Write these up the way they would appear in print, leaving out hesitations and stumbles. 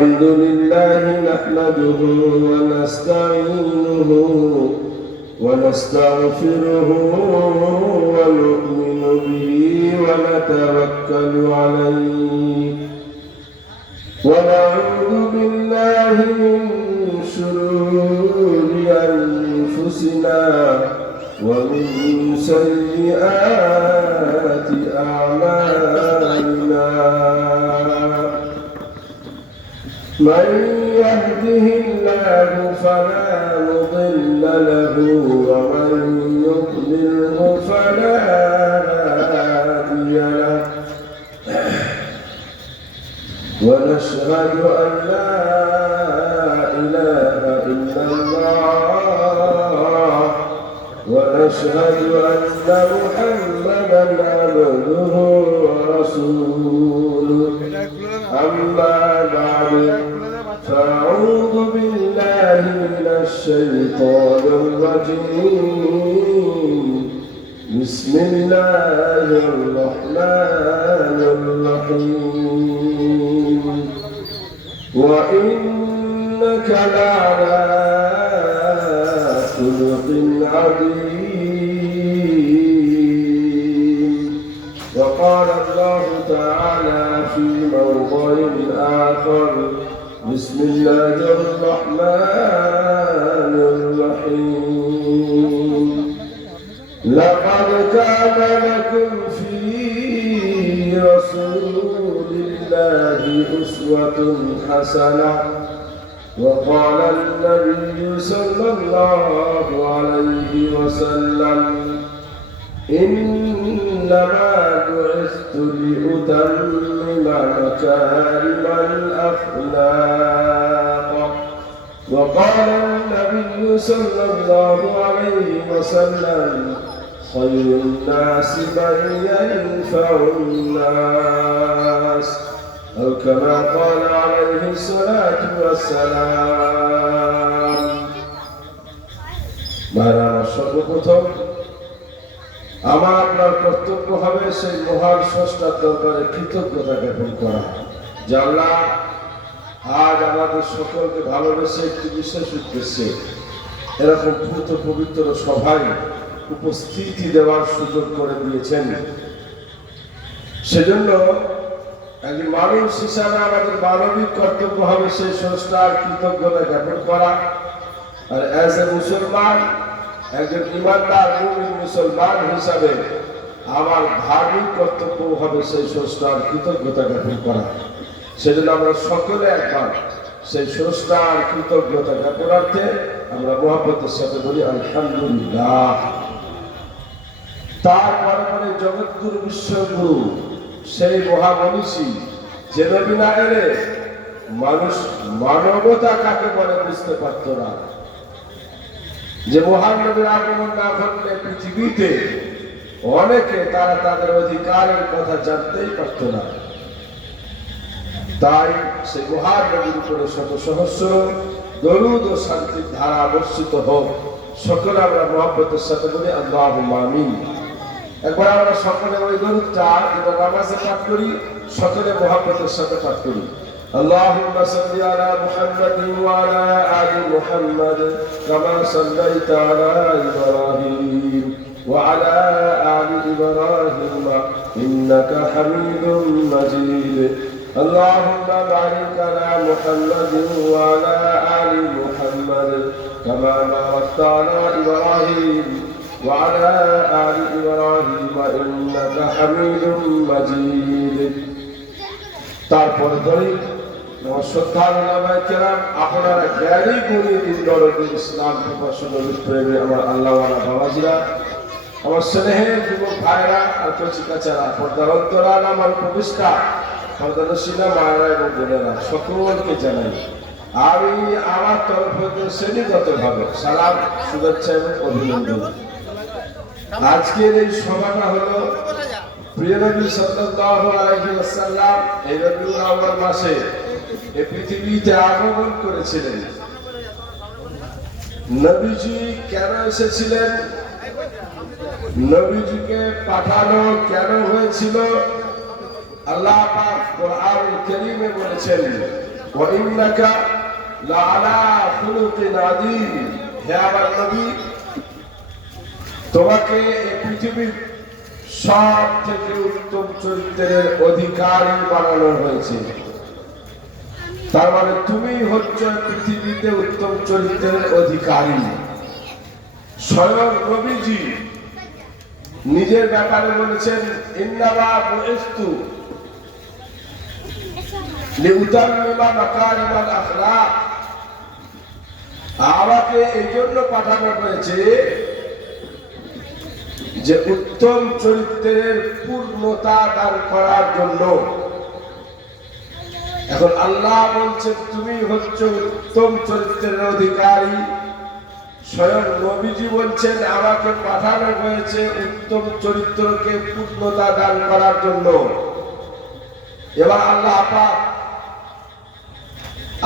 الحمد لله نحمده ونستعينه ونستغفره ونؤمن به ونتوكل عليه ونعوذ بالله من شرور أنفسنا ومن سيئات أعمالنا من يهده الله فلا مضل له ومن يضلله فلا هادي له ونشهد أن لا إله إلا الله ونشهد أن محمدا عبده ورسوله أما بعد فأعوذ بالله من الشيطان الرجيم بسم الله الرحمن الرحيم وإنك لعلى خلق عظيم وقال الله تعالى في موضع آخر بسم الله الرحمن الرحيم لقد كان لكم في رسول الله أسوة حسنة وقال النبي صلى الله عليه وسلم إنما بعثت لأتمم مكارم الأخلاق وقال النبي صلى الله عليه وسلم خير الناس من ينفع الناس أو كما قال عليه الصلاة والسلام مهرانا সর্বপ্রথম আমার আপনার কর্তব্য হবে সেই মহান স্রষ্টার দরবারে কৃতজ্ঞতা জ্ঞাপন করা যে আল্লাহ আজ আমাদের সকলকে ভালোবেসে একটি বিশেষ উদ্দেশ্যে এরকম পূত পবিত্র সভায় উপস্থিতি দেওয়ার সুযোগ করে দিয়েছেন। সেজন্য একজন মানুষ হিসাবে আমাদের মানবিক কর্তব্য হবে সেই স্রষ্টার কৃতজ্ঞতা জ্ঞাপন করা, আর অ্যাজ এ মুসলমান একজন ইমানদার মুমিন মুসলমান হিসাবে আমার ধার্মিক কর্তব্য হবে সেই স্রষ্টার কৃতজ্ঞতা জ্ঞাপন করা। সেজন্য আমরা সকলে একবার সেই স্রষ্টার কৃতজ্ঞতা জ্ঞাপনার্থে আমরা মহব্বতের সাথে বলি আলহামদুলিল্লাহ। তারপরে পরে জগৎগুরু বিশ্বগুরু সেই মহামনীষী যে নবী না এলে মানুষ মানবতা কাকে বলে বুঝতে পারত না, যে মহান নবীর আগমন না ঘটলে পৃথিবীতে অনেকে তারা তাদের অধিকারের কথা জানতেই পারত না। তাই সেই মহান নবীর উপরে শত সহস্র দরুদ ও শান্তির ধারা বর্ষিত হোক। সকলে আমরা মহব্বতের সাথে বলি আল্লাহুম্মা আমিন। একবার আমরা সকলে ওই দরুদটা যেটা নামাজে পাঠ করি সকলে মহব্বতের সাথে পাঠ করি। আল্লাহুম্মা সাল্লি আলা মুহাম্মাদিন ওয়া আলা আলি মুহাম্মাদ কামা সাল্লাইতা আলা ইব্রাহিম ওয়া আলা আলি ইব্রাহিম ইন্নাকা হামিদুম মাজিদ। আল্লাহুম্মা বারিক আলা মুহাম্মাদিন ওয়া আলা আলি মুহাম্মাদ কামা বারাকতা আলা ইব্রাহিম ওয়া আলা আলি ইব্রাহিম ইন্নাকা হামিদুম মাজিদ। তারপর ধরি শ্রদ্ধার ওলামায়ে কেরাম, আপনারা জ্ঞানী গুণী দিন দরদি ইসলাম প্রশাসনের প্রেমে আমার আল্লাহওয়ালা বাবাজিরা, আমার স্নেহের যুবক ভাইরা আর কচিকাচারা, পর্দার অন্তরাল আমার প্রতিষ্ঠা পর্দানসীনা মায়েরা এবং বোনেরা, সকলকে জানাই আমি আমার তরফ হতে শ্রেণীগতভাবে সালাম, শুভেচ্ছা এবং অভিনন্দন। আজকের এই সভাটা হলো প্রিয় নবী সাল্লাল্লাহু আলাইহি ওয়াসাল্লাম এই রবিউল আউয়াল মাসে এই পৃথিবীতে আগমন করেছিলেন। নবীজি কেন এসেছিলেন, নবীজিকে পাঠানো কেন হয়েছিল, আল্লাহ পাক কোরআনুল কারীমে বলেছেন ওয়া ইন্নাকা লাআলা খুলুকিন আযীম। হে আমার নবী, তোমাকে এই পৃথিবীর সব থেকে উত্তম চরিত্রের অধিকারী বানানো হয়েছে। তার মানে তুমি হচ্ছ পৃথিবীতে উত্তম চরিত্রের অধিকারী। স্বয়ং নবীজি নিজের ব্যাপারে বলেছেন, ইন্নামা বুইস্তু লিউতাম্মিমা মাকারিমাল আখলাক। আমাকে এই জন্য পাঠানো হয়েছে যে উত্তম চরিত্রের পূর্ণতা দান করার জন্য। এখন আল্লাহ বলছেন তুমি হচ্ছ উত্তম চরিত্রের অধিকারী, স্বয়ং নবীজি বলছেন আমাকে পাঠানো হয়েছে উত্তম চরিত্রকে পূর্ণতা দান করার জন্য। এবার আল্লাহ পাক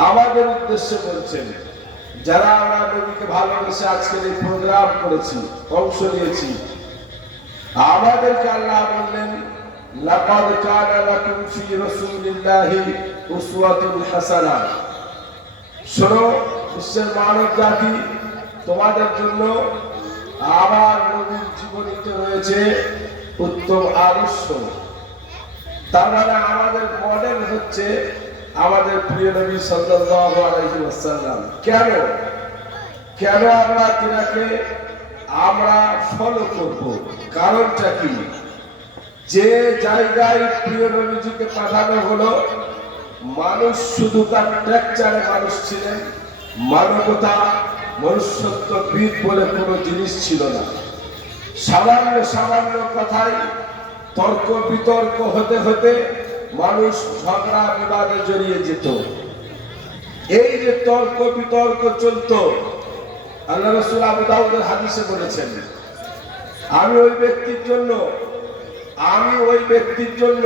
আমাদের উদ্দেশ্যে বলছেন, যারা আমরা নবীকে ভালোবেসে আজকের এই প্রোগ্রাম করেছি, অংশ নিয়েছি, আমাদেরকে আল্লাহ বললেন, লাকাদ কানা লাকুম ফি রাসূলিল্লাহি উসওয়াতুন হাসানাহ। শোনো বিশ্বের মানব জাতি, তোমাদের জন্য আমার নবীর জীবনীতে রয়েছে উত্তম আদর্শ। তার মানে আমাদের মডেল হচ্ছে আমাদের প্রিয় নবী সাল্লাল্লাহু আলাইহি ওয়াসাল্লাম। কেন আমরা তিনাকে আমরা ফলো করব? কারণটা কি? যে জায়গায় প্রিয় নবীজিকে পাঠানো হলো, মানুষ শুধু তার ট্রেকচারে মানুষ ছিলেন, মানবতা মনুষ্যত্ববিদ বলে কোনো জিনিস ছিল না। সামান্য সামান্য কথায় তর্ক বিতর্ক হতে হতে মানুষ ঝগড়া বিবাদে জড়িয়ে যেত। এই যে তর্ক বিতর্ক চলতো, আল্লাহ রাসূল আবু দাউদের হাদিসে বলেছেন, আমি ওই ব্যক্তির জন্য